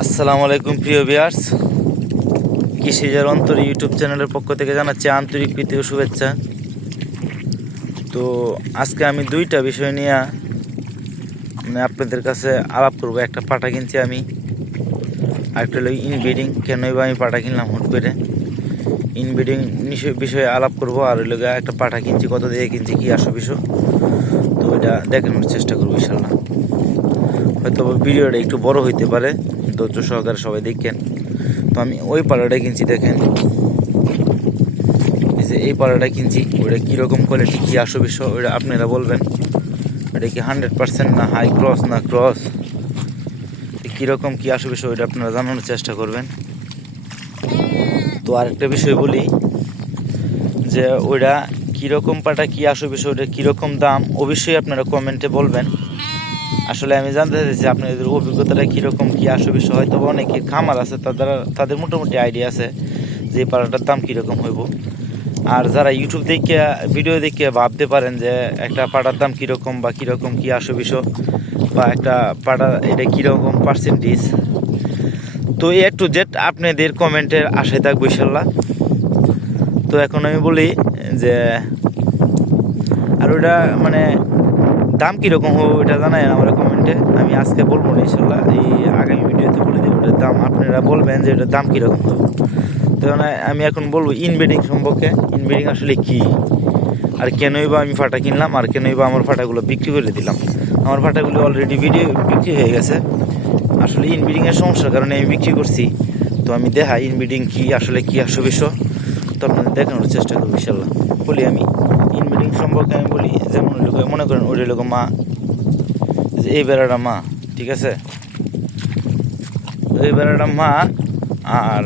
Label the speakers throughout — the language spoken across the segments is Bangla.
Speaker 1: আসসালামু আলাইকুম, প্রিয় বিয়ার্স কৃষিজার অন্তর ইউটিউব চ্যানেলের পক্ষ থেকে জানাচ্ছি আন্তরিক প্রীতি ও শুভেচ্ছা। তো আজকে আমি দুইটা বিষয় নিয়ে মানে আপনাদের কাছে আলাপ করব। একটা পাটা কিনছি আমি, আরেকটা হলো ইনব্রিডিং কেনই বা আমি পাটা কিনলাম হুট করে? ইনব্রিডিং বিষয়ে আলাপ করব, আর হলো গিয়ে একটা পাটা কিনছি, কত দিয়ে কিনছি, কী আসো বিষয় তো এটা দেখানোর চেষ্টা করব ইনশাল্লাহ হয়তো ভিডিওটা একটু বড় হইতে পারে, ধৈর্য সহকারে সবাই দেখেন। তো আমি ওই পাড়াটা কিনছি, দেখেন। এই যে এই পাড়াটা কিনছি, ওইটা কীরকম কোয়ালিটি কী আসো বিষয়, ওইটা আপনারা বলবেন। ওটা কি হান্ড্রেড পার্সেন্ট না হাই ক্রস না ক্রস কীরকম, কী আসো বিষয়, ওইটা আপনারা জানানোর চেষ্টা করবেন। তো আরেকটা বিষয় বলি, যে ওইটা কীরকম পাটা, কী আসো বিষয়, ওইটা কীরকম দাম, অবশ্যই আপনারা কমেন্টে বলবেন। আসলে আমি জানতে চাইছি আপনাদের অভিজ্ঞতাটা কীরকম, কী আসো বিষয় হয়তো অনেকে খামার আছে, তাদের তাদের মোটামুটি আইডিয়া আছে যে পাড়াটার দাম কীরকম হইব। আর যারা ইউটিউব দেখে ভিডিও দেখে ভাবতে পারেন যে একটা পাড়ার দাম কীরকম বা কীরকম কী আসো বিষয় বা একটা পাড়া এটা কীরকম পার্সেন্টেজ তো এ টু জেড আপনাদের কমেন্টের আশায় থাকব ইনশাল্লাহ। তো এখন আমি বলি যে, আর ওটা মানে দাম কীরকম হবে ওটা জানাই আমার কমেন্টে। আমি আজকে বলব না, ইনশাল্লাহ। এই আগামী ভিডিওতে বলে দেবো ওটার দাম। আপনারা বলবেন যে ওটার দাম কীরকম হবে। তো মানে আমি এখন বলব, ইনবেডিং সম্পর্কে। ইনবেডিং আসলে কি? আর কেনই বা আমি ফাটা কিনলাম, আর কেনই বা আমার ফাটাগুলো বিক্রি করে দিলাম। আমার ফাটাগুলো অলরেডি ভিডিও বিক্রি হয়ে গেছে। আসলে ইনব্রিডিংয়ের সমস্যার কারণে আমি বিক্রি করছি। তো আমি দেখাই ইনব্রিডিং কি, আসলে কি আসো বিষয় তো আপনাদের দেখানোর চেষ্টা করব, ইনশাল্লাহ। বলি আমি। ইনব্রিডিং সম্পর্কে আমি বলি যেমন লোক মনে করেন ওই লোক মা, যে এই বেড়াটা মা, ঠিক আছে? এই বেড়াটা মা আর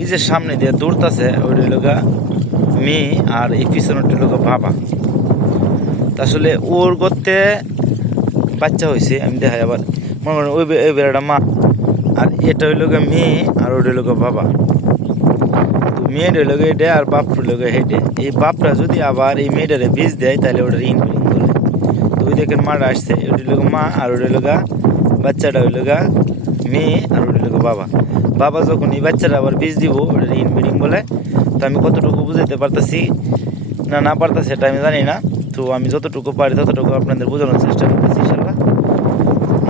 Speaker 1: এই যে সামনে দিয়ে দৌড়তাছে ওই লোকা মেয়ে আর এই পিছনের লোক বাবা। আসলে ওর করতে বাচ্চা হয়েছে, আমি দেখাই আবার। মনে করেন ওই বেড়াটা মা, আর এটা হইল গিয়ে মেয়ে আর ওটা হইল বাবা। মেয়েটা গিয়ে এটা আর বাপ গিয়ে হেঁটে। এই বাপটা যদি আবার এই মেয়েটারে বীজ দেয়, তাহলে ওটা ইনব্রিডিং করে। তো ওই দেখেন মাটা আসছে। ওটা গিয়ে মা আর ওটা গিয়ে বাচ্চাটা হইল গিয়ে মেয়ে আর ওটা লোক বাবা। বাবা যখন এই বাচ্চাটা আবার বীজ দিব ওটা ইনব্রিডিং বলে, তো আমি কতটুকু বুঝাইতে পারতাছি না না পারতাছি সেটা আমি জানি না। তো আমি যতটুকু পারি ততটুকু আপনাদের বোঝানোর চেষ্টা করতেছি, ইনশাল্লাহ।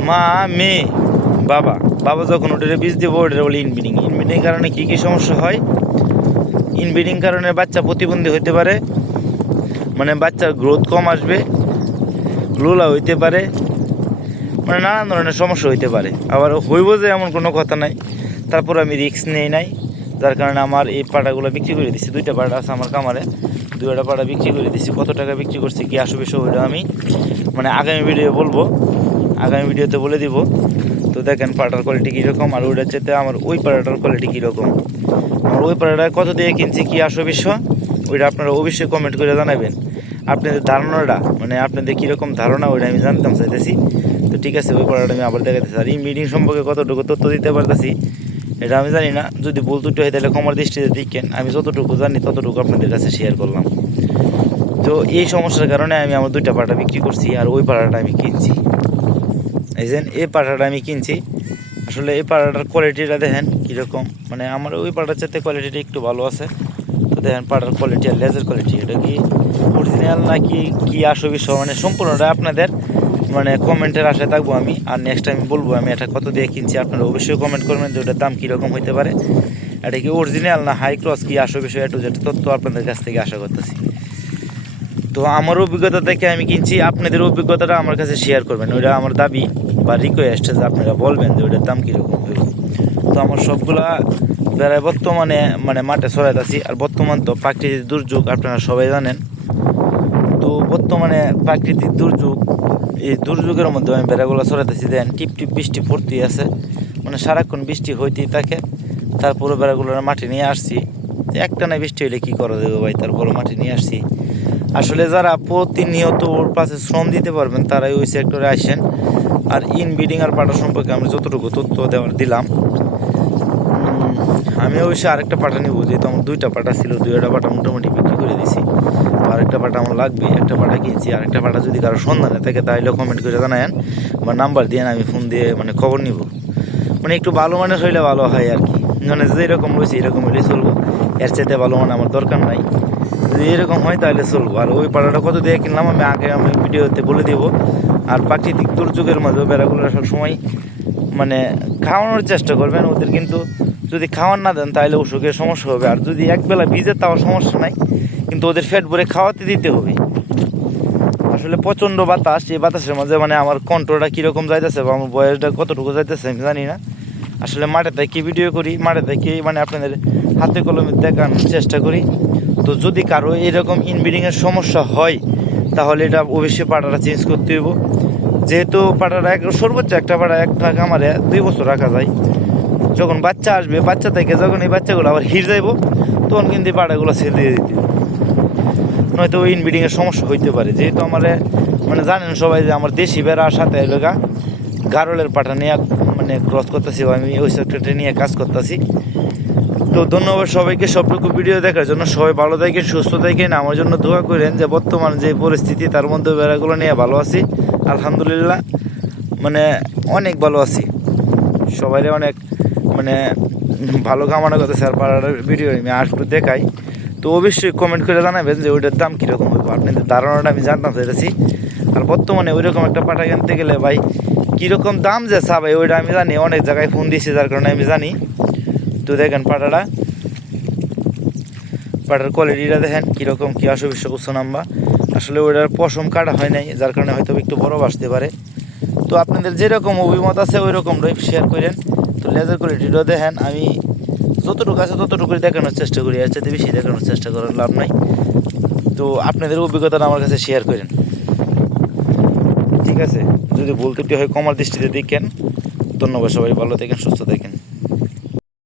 Speaker 1: মা, মেয়ে, বাবা। বাবা যখন ওটারে বীজ দিব, ওটারে বলে ইনব্রিডিং ইনব্রিডিং কারণে কী কী সমস্যা হয়? ইনব্রিডিং কারণে বাচ্চা প্রতিবন্ধী হতে পারে। মানে বাচ্চার গ্রোথ কম আসবে, লোলা হইতে পারে মানে নানান ধরনের সমস্যা হইতে পারে। আবার হইব যে এমন কোনো কথা নাই, তারপর আমি রিস্ক নেই নাই, যার কারণে আমার এই পাটাগুলো বিক্রি করে দিচ্ছি দুইটা পাটা আছে আমার কামারে দুইটা পাটা বিক্রি করে দিচ্ছি কত টাকা বিক্রি করছি কি আসবে ওইটা আমি মানে আগামী ভিডিও বলব। আগামী ভিডিওতে বলে দিব। তো দেখেন পাটার কোয়ালিটি কীরকম আর ওইটার চেতে আমার ওই পাড়াটার কোয়ালিটি কীরকম? আমার ওই পাড়াটা কত দিয়ে কিনছি কী আসো বিশ্ব? ওইটা আপনারা অবশ্যই কমেন্ট করে জানাবেন। আপনাদের ধারণাটা মানে আপনাদের কীরকম ধারণা, ওইটা আমি জানতাম, চাইতেছি। তো ঠিক আছে, ওই পাড়াটা আমি আবার দেখাতেছি আর এই মিটিং সম্পর্কে কতটুকু তথ্য দিতে পারতেছি, এটা আমি জানি না। যদি ভুল হয়, তাহলে কমার দৃষ্টিতে দেখেন। আমি যতটুকু জানি, ততটুকু আপনাদের কাছে শেয়ার করলাম। তো এই সমস্যার কারণে আমি আমার দুইটা পাটা বিক্রি করছি, আর ওই পাড়াটা আমি কিনছি। যে এই পাড়াটা আমি কিনছি। আসলে এই পাড়াটার কোয়ালিটিটা দেখেন কীরকম। মানে আমার ওই পাড়ার চাইতে কোয়ালিটিটা একটু ভালো আছে। তো দেখেন পাড়ার কোয়ালিটি আর লেজার কোয়ালিটি এটা কি অরিজিনাল নাকি কি আসো বিষয়? মানে সম্পূর্ণটা আপনাদের মানে কমেন্টের আশায় থাকব আমি। আর নেক্সট আমি বলব আমি এটা কত দিয়ে কিনছি, আপনারা অবশ্যই কমেন্ট করবেন যে ওটার দাম কীরকম হতে পারে। এটা কি অরিজিনাল না হাই ক্রস কি আসো বিষয় একটু যেটা তথ্য আপনাদের কাছ থেকে আশা করতেছি। তো আমার অভিজ্ঞতা থেকে আমি কিনছি, আপনাদের অভিজ্ঞতাটা আমার কাছে শেয়ার করবেন। ওইটা আমার দাবি বা রিকোয়েস্ট যে আপনারা বলবেন যে ওইটার দাম কীরকম তো আমার সবগুলা বেড়ায় বর্তমানে মানে মাঠে ছড়াইতেছি আর বর্তমান তো প্রাকৃতিক দুর্যোগ, আপনারা সবাই জানেন। তো বর্তমানে প্রাকৃতিক দুর্যোগ, এই দুর্যোগের মধ্যে আমি বেড়াগুলো ছড়াইতেছি দেন টিপ টিপ বৃষ্টি পড়তেই আছে। মানে সারাক্ষণ বৃষ্টি হইতেই থাকে। তারপরে বেড়াগুলো মাঠে নিয়ে আসছি। একটা না বৃষ্টি হইলে কী করা দেবে ভাই? তারপরে মাঠে নিয়ে আসছি। আসলে যারা প্রতিনিয়ত ওর পাশে শ্রম দিতে পারবেন, তারাই ওই সেক্টরে আসেন। আর ইনব্রিডিং আর পাটা সম্পর্কে আমি যতটুকু তথ্য দেওয়ার দিলাম আমি অবশ্যই আরেকটা পাটা নিব, যেহেতু আমার দুইটা পাটা ছিল, দুইটা পাটা মোটামুটি বিক্রি করে দিছি। তো আরেকটা পাটা আমার লাগবে, একটা পাটা কিনছি, আরেকটা পাটা যদি কারও সন্ধানে থাকে তাহলে কমেন্ট করে জানায়েন, বা নাম্বার দিয়ে আমি ফোন দিয়ে মানে খবর নিব। মানে একটু ভালো মানের হইলে ভালো হয় আর কি। মানে যেরকম রয়েছে, এরকম হইলে চলবো। এর চাইতে ভালো মানে আমার দরকার নাই। যদি এরকম হয় তাহলে চলবো। আর ওই পাড়াটা কত দিয়ে কিনলাম, আমি আগে আমি ভিডিওতে বলে দিব। আর প্রাকৃতিক দুর্যোগের মাঝে বেড়াগুলো সবসময় মানে খাওয়ানোর চেষ্টা করবেন। ওদের কিন্তু যদি খাওয়ান না দেন তাহলে অসুখের সমস্যা হবে। আর যদি একবেলা ভিজে তাও সমস্যা নাই, কিন্তু ওদের ফ্যাট ভরে খাওয়াতে দিতে হবে। আসলে প্রচণ্ড বাতাস, এই বাতাসের মাঝে মানে আমার কণ্ঠটা কীরকম যাইতেছে বা আমার বয়সটা কতটুকু যাইতেছে আমি জানি না। আসলে মাঠে থেকে, ভিডিও করি, মাঠে থেকে মানে আপনাদের হাতে কলমে দেখানোর চেষ্টা করি। তো যদি কারও এরকম ইনব্রিডিংয়ের সমস্যা হয়, তাহলে এটা অবশ্যই পাটাটা চেঞ্জ করতে হইব। যেহেতু পাটাটা এক সর্বোচ্চ একটা পাটা একটা কামারে দুই বছর রাখা যায়। যখন বাচ্চা আসবে, বাচ্চা থেকে যখন এই বাচ্চাগুলো আবার হির যাইব, তখন কিন্তু পাটাগুলো ছেড়ে দিয়ে দিতে। নয়তো ইনব্রিডিংয়ের সমস্যা হইতে পারে। যেহেতু আমার মানে জানেন সবাই যে আমার দেশি বেড়ার সাথে এলাকা গারলের পাটা নিয়ে মানে ক্রস করতেছি, আমি ওই সেক্টরটা নিয়ে কাজ করতেছি। তো ধন্যবাদ সবাইকে সবটুকু ভিডিও দেখার জন্য। সবাই ভালো থাকেন, সুস্থ থাকেন। আমার জন্য দোয়া করেন যে বর্তমান যে পরিস্থিতি, তার মধ্যে বেড়াগুলো নিয়ে ভালো আছি। আলহামদুলিল্লাহ মানে অনেক ভালো আছি। সবাই অনেক মানে ভালো কামনা করতেছে স্যার পাড়ার ভিডিও আমি একটু দেখাই। তো অবশ্যই কমেন্ট করে জানাবেন যে ওইটার দাম কীরকম হবে আপনাদের ধারণাটা আমি জানতাম চাইতেছি আর বর্তমানে ওইরকম একটা পাটা কিনতে গেলে ভাই, কীরকম দাম যে চা ভাই ওইটা আমি জানি। অনেক জায়গায় ফোন দিয়েছি যার কারণে আমি জানি। তো দেখেন পাটাটা, পাটার কোয়ালিটিটা দেখেন কীরকম, কী অসুবিধা উচ্চ নাম্বা আসলে ওইটার পশম কাটা হয় নাই, যার কারণে হয়তো একটু বড় আসতে পারে। তো আপনাদের যেরকম অভিমত আছে ওই রকম রকমটাই শেয়ার করেন। তো লেজার কোয়ালিটিটাও দেখেন, আমি যতটুকু আছে ততটুকু দেখানোর চেষ্টা করি, এর চাইতে বেশি দেখানোর চেষ্টা করার লাভ নাই। তো আপনাদের অভিজ্ঞতাটা আমার কাছে শেয়ার করেন। ঠিক আছে, যদি ভুল ত্রুটি হয় কমার দৃষ্টিতে দেখেন। ধন্যবাদ সবাই, ভালো থাকেন, সুস্থ থাকেন।